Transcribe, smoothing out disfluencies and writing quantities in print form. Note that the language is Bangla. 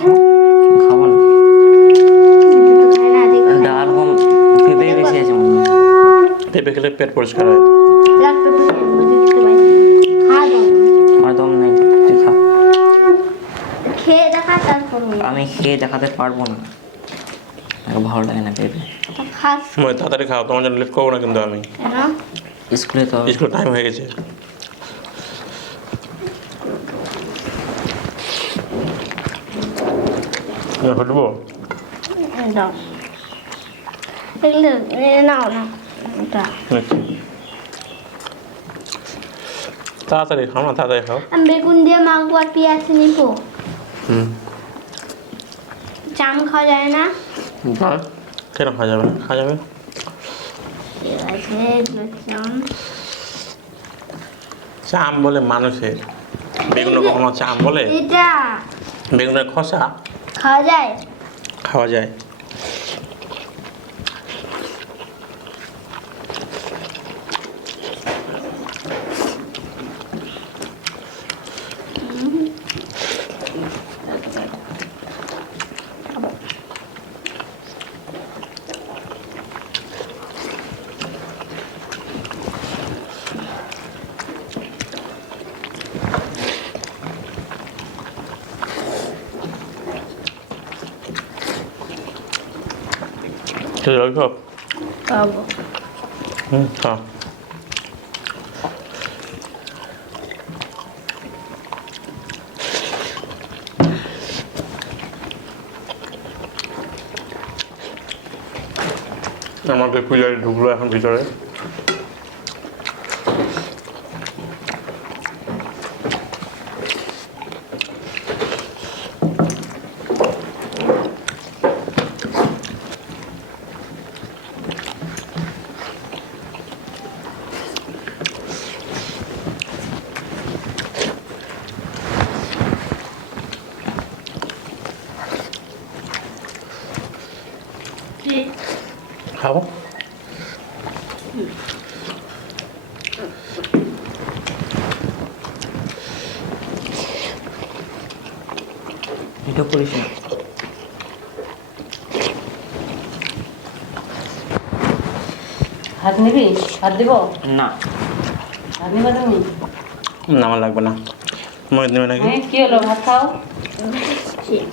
খাবো না ডাল গম পেঁপে বেশি আছে মনে হয় পেঁপে খেলে পেট পরিষ্কার হয় আমার দম নেই তুই খা খেয়ে দেখা তারপর আমি খেয়ে দেখাতে পারবো না আমার ভালো লাগে না পেঁপে খাস তাড়াতাড়ি খাও, তোমার জন্য লেট করবো না কিন্তু আমি স্কুলে তো স্কুল টাইম হয়ে গেছে। হটবো নাও এগুলো নাও না তাড়াতাড়ি খাও না, তাড়াতাড়ি খাও। আমি বেগুন দিয়ে মাখবো আর পেঁয়াজ নিব চাম খাওয়া যায় না কেন খাওয়া যাবে না? খাওয়া যাবে। ঠিক আছে চাম চাম বলে মানুষের, বেগুনের কখনো চাম বলে? এটা বেগুনের খোসা খাওয়া যায় খাওয়া যায়। জল খাও। খাবো খাও। আমাদের পূজারি ঢুকলো এখন ভিতরে। খাবো এটা করিস না হাত নিবি? হাত দিব না হাত নিবা তুমি? না আমার লাগবে না, মনে নেবে নাকি? কি হলো ভাত খাও? ঠিক